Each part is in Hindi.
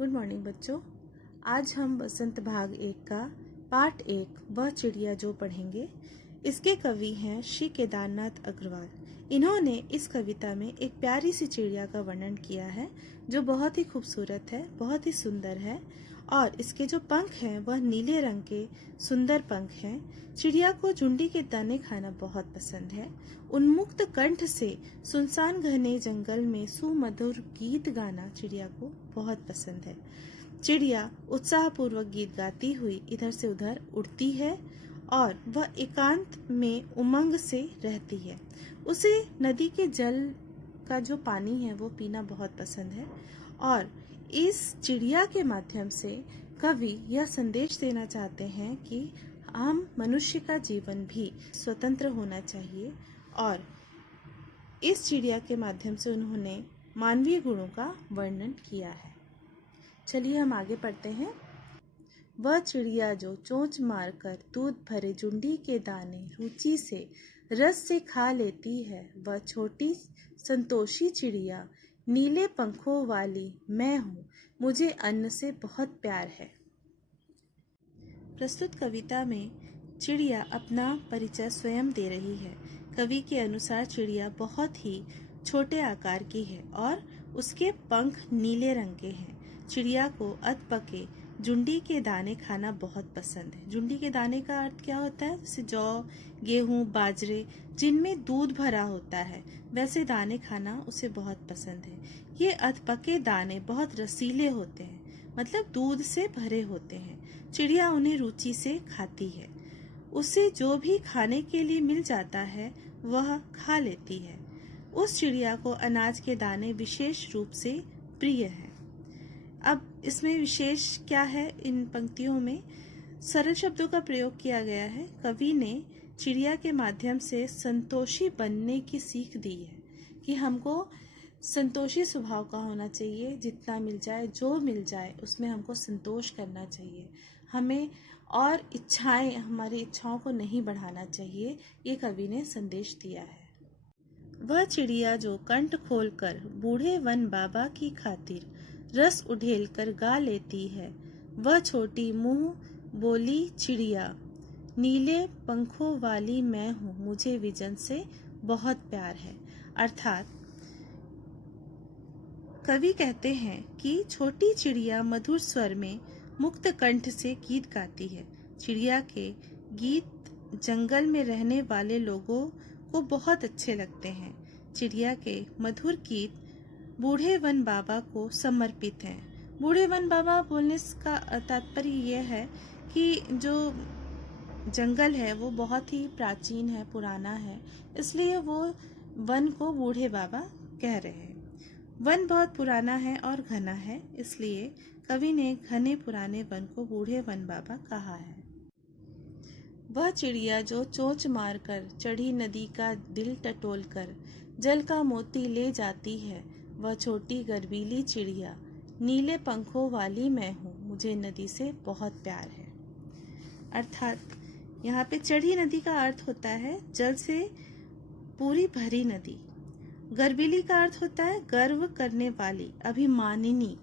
गुड मॉर्निंग बच्चों। आज हम बसंत भाग 1 का पार्ट 1 वह चिड़िया जो पढ़ेंगे। इसके कवि हैं श्री केदारनाथ अग्रवाल। इन्होंने इस कविता में एक प्यारी सी चिड़िया का वर्णन किया है जो बहुत ही खूबसूरत है, बहुत ही सुंदर है और इसके जो पंख हैं वह नीले रंग के सुंदर पंख हैं। चिड़िया को झुंडी के दाने खाना बहुत पसंद है। उन्मुक्त कंठ से सुनसान घने जंगल में सुमधुर गीत गाना चिड़िया को बहुत पसंद है। चिड़िया उत्साहपूर्वक गीत गाती हुई इधर से उधर उड़ती है और वह एकांत में उमंग से रहती है। उसे नदी के जल का जो पानी है वो पीना बहुत पसंद है और इस चिड़िया के माध्यम से कवि यह संदेश देना चाहते हैं कि हम मनुष्य का जीवन भी स्वतंत्र होना चाहिए और इस चिड़िया के माध्यम से उन्होंने मानवीय गुणों का वर्णन किया है। चलिए हम आगे पढ़ते हैं। वह चिड़िया जो चोंच मारकर दूध भरे झुंडी के दाने रुचि से रस से खा लेती है, वह छोटी संतोषी चिड़िया नीले पंखों वाली मैं हूँ, मुझे अन्न से बहुत प्यार है। प्रस्तुत कविता में चिड़िया अपना परिचय स्वयं दे रही है। कवि के अनुसार चिड़िया बहुत ही छोटे आकार की है और उसके पंख नीले रंग के हैं। चिड़िया को अधपके झुंडी के दाने खाना बहुत पसंद है। झुंडी के दाने का अर्थ क्या होता है? जैसे जौ, गेहूं, बाजरे जिनमें दूध भरा होता है, वैसे दाने खाना उसे बहुत पसंद है। ये अधपके दाने बहुत रसीले होते हैं, मतलब दूध से भरे होते हैं। चिड़िया उन्हें रुचि से खाती है। उसे जो भी खाने के लिए मिल जाता है वह खा लेती है। उस चिड़िया को अनाज के दाने विशेष रूप से प्रिय हैं। अब इसमें विशेष क्या है? इन पंक्तियों में सरल शब्दों का प्रयोग किया गया है। कवि ने चिड़िया के माध्यम से संतोषी बनने की सीख दी है कि हमको संतोषी स्वभाव का होना चाहिए। जितना मिल जाए, जो मिल जाए उसमें हमको संतोष करना चाहिए। हमें और इच्छाएं, हमारी इच्छाओं को नहीं बढ़ाना चाहिए। ये कवि ने संदेश दिया है। वह चिड़िया जो कंठ खोलकर बूढ़े वन बाबा की खातिर रस उड़ेल कर गा लेती है, वह छोटी मुंह बोली चिड़िया नीले पंखों वाली मैं हूँ, मुझे विजन से बहुत प्यार है। अर्थात कवि कहते हैं कि छोटी चिड़िया मधुर स्वर में मुक्त कंठ से गीत गाती है। चिड़िया के गीत जंगल में रहने वाले लोगों को बहुत अच्छे लगते हैं। चिड़िया के मधुर गीत बूढ़े वन बाबा को समर्पित हैं। बूढ़े वन बाबा बोलने का तात्पर्य यह है कि जो जंगल है वो बहुत ही प्राचीन है, पुराना है, इसलिए वो वन को बूढ़े बाबा कह रहे हैं। वन बहुत पुराना है और घना है, इसलिए कवि ने घने पुराने वन को बूढ़े वन बाबा कहा है। वह चिड़िया जो चोंच मारकर चढ़ी नदी का दिल टटोल कर जल का मोती ले जाती है, वह छोटी गर्वीली चिड़िया नीले पंखों वाली मैं हूँ, मुझे नदी से बहुत प्यार है। अर्थात यहाँ पे चढ़ी नदी का अर्थ होता है जल से पूरी भरी नदी। गर्वीली का अर्थ होता है गर्व करने वाली, अभिमानिनी।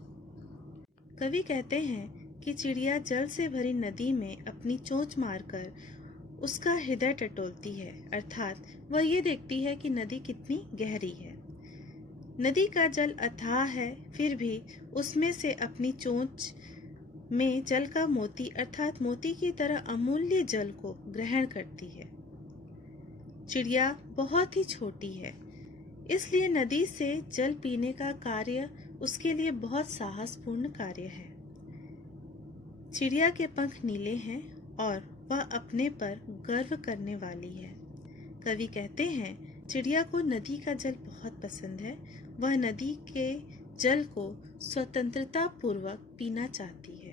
कवि कहते हैं कि चिड़िया जल से भरी नदी में अपनी चोंच मारकर उसका हृदय टटोलती है। अर्थात वह ये देखती है कि नदी कितनी गहरी है। नदी का जल अथाह है, फिर भी उसमें से अपनी चोंच में जल का मोती अर्थात मोती की तरह अमूल्य जल को ग्रहण करती है। चिड़िया बहुत ही छोटी है, इसलिए नदी से जल पीने का कार्य उसके लिए बहुत साहसपूर्ण कार्य है। चिड़िया के पंख नीले हैं और वह अपने पर गर्व करने वाली है। कवि कहते हैं चिड़िया को नदी का जल बहुत पसंद है। वह नदी के जल को स्वतंत्रता पूर्वक पीना चाहती है।